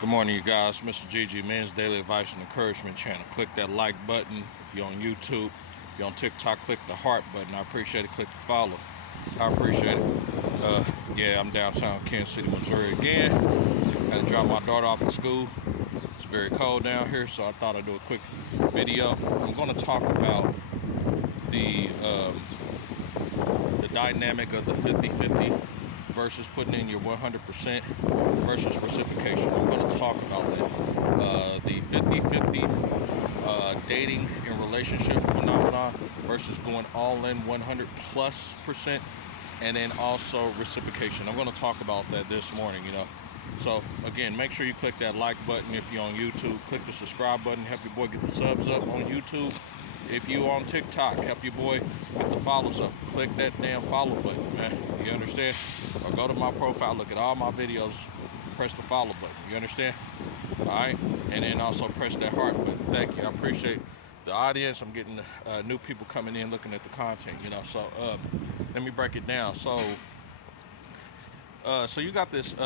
Good morning, you guys. Mr. GG, Men's Daily Advice and Encouragement channel. Click that like button if you're on YouTube. If you're on TikTok, click the heart button. I appreciate it. Click the follow. I appreciate it. Yeah, I'm downtown Kansas City, Missouri again. Had to drop my daughter off at school. It's very cold down here, so I thought I'd do a quick video. I'm going to talk about the dynamic of the 50-50 versus putting in your 100% versus reciprocation. I'm going to talk about that. The 50-50 dating and relationship phenomenon versus going all in 100+%, and then also reciprocation. I'm going to talk about that this morning, So again, make sure you click that like button if you're on YouTube. Click the subscribe button. Help your boy get the subs up on YouTube. If you on TikTok, help your boy get the follows up. Click that damn follow button, man. You understand? Or go to my profile, look at all my videos, press the follow button. You understand? All right? And then also press that heart button. Thank you. I appreciate the audience. I'm getting new people coming in looking at the content, So let me break it down. So you got this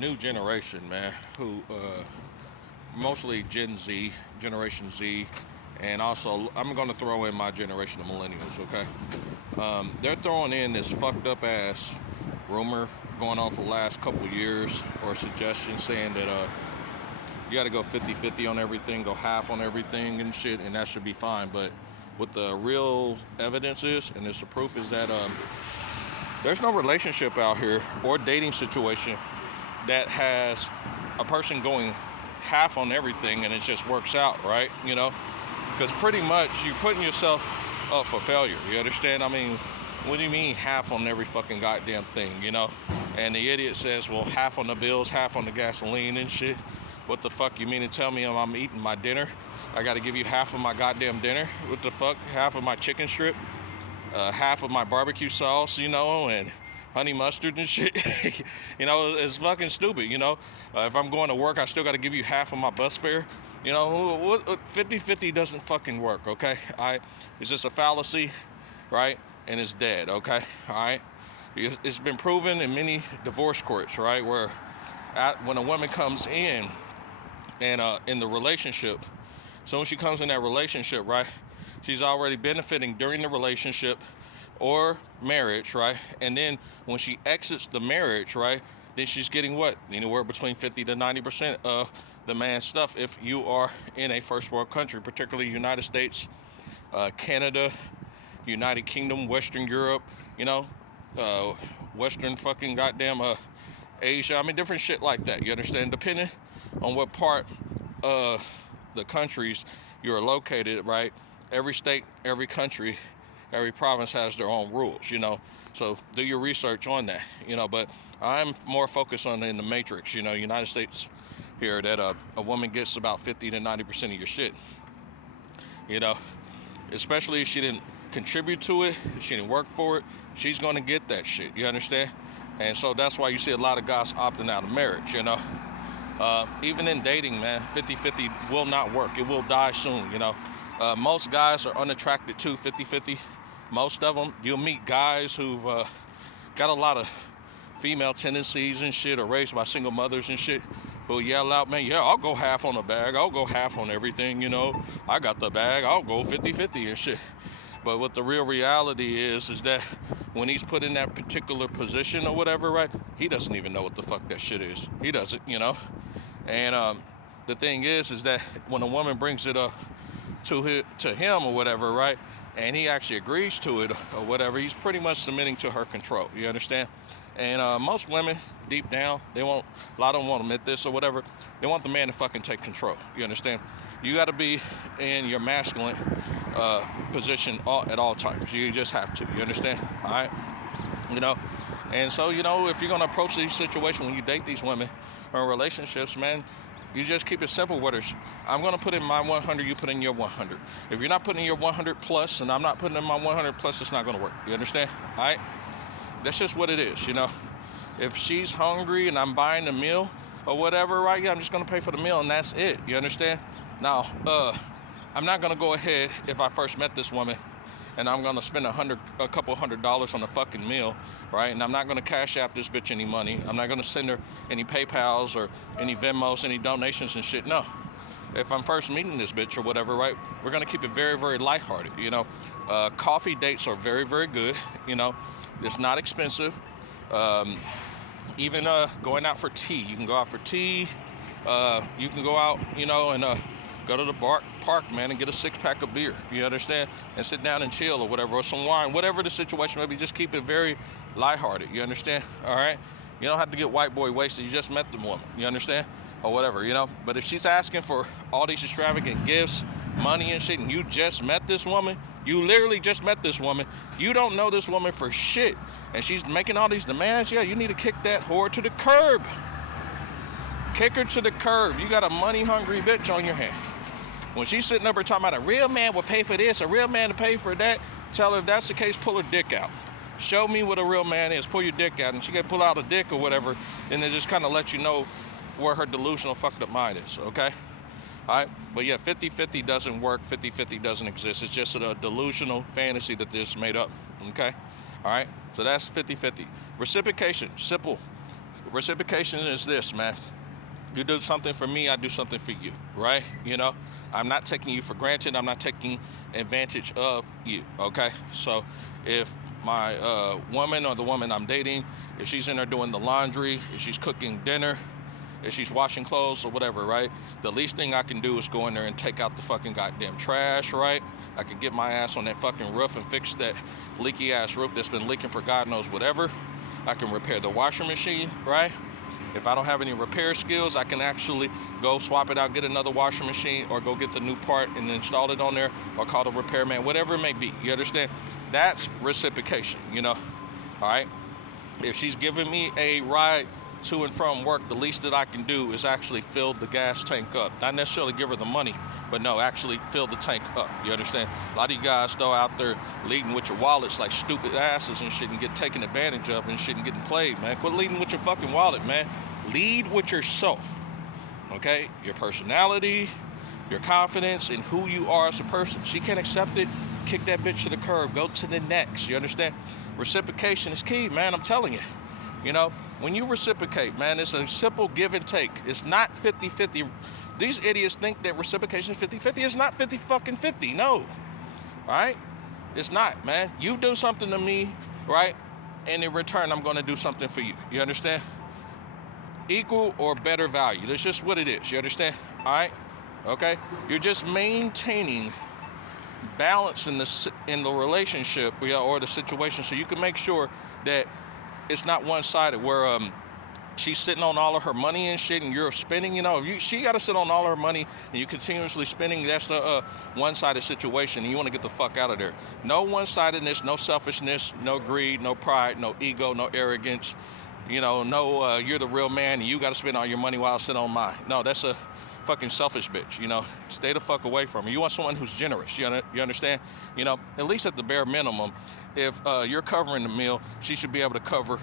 new generation, man, who mostly Gen Z, Generation Z, and also I'm going to throw in my generation of millennials, okay? They're throwing in this fucked up ass rumor going on for the last couple years, or suggestion saying that you got to go 50-50 on everything, go half on everything and shit, and that should be fine. But what the real evidence is, and it's the proof, is that there's no relationship out here or dating situation that has a person going half on everything and it just works out, right? Because pretty much you're putting yourself up for failure. You understand? I mean, what do you mean half on every fucking goddamn thing, And the idiot says, well, half on the bills, half on the gasoline and shit. What the fuck? You mean to tell me I'm eating my dinner, I got to give you half of my goddamn dinner? What the fuck? Half of my chicken strip? Half of my barbecue sauce, and honey mustard and shit. It's fucking stupid, If I'm going to work, I still got to give you half of my bus fare. 50-50 doesn't fucking work, okay? It's just a fallacy, right? And it's dead, okay? All right? It's been proven in many divorce courts, right? Where when a woman comes in and in the relationship, so when she comes in that relationship, right, she's already benefiting during the relationship or marriage, right? And then when she exits the marriage, right, then she's getting what? Anywhere between 50 to 90% of the man's stuff if you are in a first world country, particularly United States, Canada, United Kingdom, Western Europe, Western fucking goddamn Asia. I mean, different shit like that. You understand? Depending on what part of the countries you're located, right? Every state, every country, every province has their own rules, So do your research on that, But I'm more focused on in the matrix, United States here, that a woman gets about 50 to 90% of your shit, Especially if she didn't contribute to it, she didn't work for it, she's going to get that shit, you understand? And so that's why you see a lot of guys opting out of marriage, Even in dating, man, 50-50 will not work. It will die soon, Most guys are unattracted to 50-50. Most of them, you'll meet guys who've got a lot of female tendencies and shit, or raised by single mothers and shit, who yell out, man, yeah, I'll go half on the bag, I'll go half on everything, I got the bag, I'll go 50-50 and shit. But what the real reality is that when he's put in that particular position or whatever, right, he doesn't even know what the fuck that shit is. He doesn't, And the thing is that when a woman brings it up to him or whatever, right, and he actually agrees to it or whatever, he's pretty much submitting to her control. You understand? And most women, deep down, a lot of them won't admit this or whatever, they want the man to fucking take control. You understand? You got to be in your masculine position at all times. You just have to. You understand? All right? And so, if you're going to approach these situations when you date these women or in relationships, man, you just keep it simple with her. I'm going to put in my 100, you put in your 100. If you're not putting in your 100 plus and I'm not putting in my 100 plus, it's not going to work. You understand? All right? That's just what it is, If she's hungry and I'm buying the meal or whatever, right, yeah, I'm just going to pay for the meal and that's it. You understand? Now, I'm not going to go ahead, if I first met this woman, and I'm gonna spend a couple $100s on a fucking meal, right? And I'm not gonna cash app this bitch any money. I'm not gonna send her any PayPals or any Venmos, any donations and shit. No. If I'm first meeting this bitch or whatever, right, we're gonna keep it very, very lighthearted. You know, coffee dates are very, very good. You know, it's not expensive. Even going out for tea, you can go out for tea. You can go out, you know, and go to the park, man, and get a 6-pack of beer. You understand? And sit down and chill or whatever, or some wine, whatever the situation may be. Just keep it very lighthearted. You understand? All right. You don't have to get white boy wasted. You just met the woman. You understand? Or whatever, you know. But if she's asking for all these extravagant gifts, money and shit, and you just met this woman, you literally just met this woman, you don't know this woman for shit, and she's making all these demands, yeah, you need to kick that whore to the curb. Kick her to the curb. You got a money-hungry bitch on your hand. When she's sitting up here talking about a real man will pay for this, a real man to pay for that, tell her if that's the case, pull her dick out. Show me what a real man is. Pull your dick out, and she can pull out a dick or whatever, and then just kind of let you know where her delusional fucked up mind is, okay? All right, but yeah, 50-50 doesn't work. 50-50 doesn't exist. It's just a delusional fantasy that this made up, okay? All right, so that's 50-50. Reciprocation, simple. Reciprocation is this, man. You do something for me, I do something for you, right? You know, I'm not taking you for granted. I'm not taking advantage of you, okay? So if my woman or the woman I'm dating, if she's in there doing the laundry, if she's cooking dinner, if she's washing clothes or whatever, right? The least thing I can do is go in there and take out the fucking goddamn trash, right? I can get my ass on that fucking roof and fix that leaky ass roof that's been leaking for God knows whatever. I can repair the washing machine, right? If I don't have any repair skills, I can actually go swap it out, get another washing machine, or go get the new part and install it on there, or call the repairman, whatever it may be. You understand? That's reciprocation, you know? All right? If she's giving me a ride to and from work, the least that I can do is actually fill the gas tank up. Not necessarily give her the money, but no, actually fill the tank up. You understand? A lot of you guys though out there leading with your wallets like stupid asses and shit and get taken advantage of and shit and getting played, man. Quit leading with your fucking wallet, man. Lead with yourself. Okay? Your personality, your confidence, and who you are as a person. She can't accept it, kick that bitch to the curb. Go to the next. You understand? Reciprocation is key, man. I'm telling you. You know, when you reciprocate, man, it's a simple give and take. It's not 50-50. These idiots think that reciprocation is 50-50. It's not 50-fucking-50. No. All right? It's not, man. You do something to me, right? And in return, I'm going to do something for you. You understand? Equal or better value. That's just what it is. You understand? All right? Okay? You're just maintaining balance in the relationship or the situation so you can make sure that it's not one-sided where she's sitting on all of her money and shit and you're spending, you know, she got to sit on all her money and you continuously spending. That's a one-sided situation and you want to get the fuck out of there. No one-sidedness, no selfishness, no greed, no pride, no ego, no arrogance. You know, no, you're the real man and you got to spend all your money while I sit on mine. No, that's a fucking selfish bitch, you know. Stay the fuck away from her. You want someone who's generous, you understand? You know, at least at the bare minimum, if you're covering the meal, she should be able to cover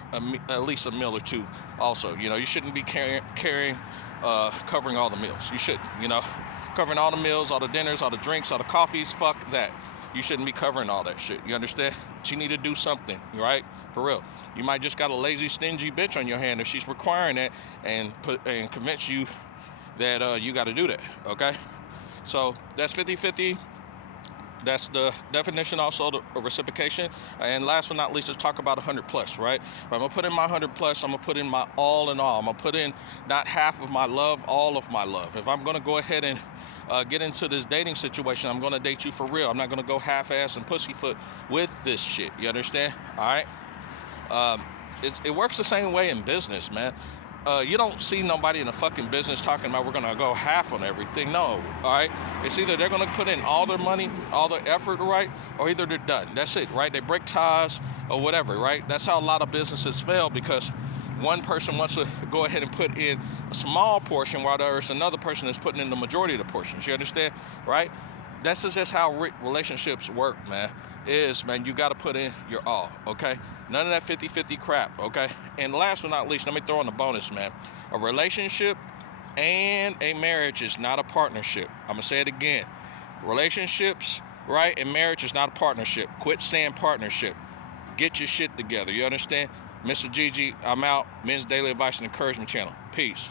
at least a meal or two also. You know, you shouldn't be covering all the meals. You shouldn't, you know. Covering all the meals, all the dinners, all the drinks, all the coffees, fuck that. You shouldn't be covering all that shit, you understand? She need to do something, right? For real. You might just got a lazy, stingy bitch on your hand if she's requiring it and convince you that you got to do that, okay? So that's 50-50. That's the definition also of reciprocation. And last but not least, let's talk about 100 plus, right? If I'm going to put in my 100 plus, I'm going to put in my all in all. I'm going to put in not half of my love, all of my love. If I'm going to go ahead and get into this dating situation, I'm going to date you for real. I'm not going to go half-ass and pussyfoot with this shit. You understand? All right? It works the same way in business, man. You don't see nobody in a fucking business talking about we're going to go half on everything. No, all right? It's either they're going to put in all their money, all their effort, right? Or either they're done. That's it, right? They break ties or whatever, right? That's how a lot of businesses fail because one person wants to go ahead and put in a small portion while there's another person that's putting in the majority of the portions. You understand, right? That's just how relationships work, man. Man, you got to put in your all, okay? None of that 50-50 crap, okay? And last but not least, let me throw in a bonus, man. A relationship and a marriage is not a partnership. I'm going to say it again. Relationships right? And marriage is not a partnership. Quit saying partnership. Get your shit together. You understand? Mr. Gigi, I'm out. Men's Daily Advice and Encouragement channel. Peace.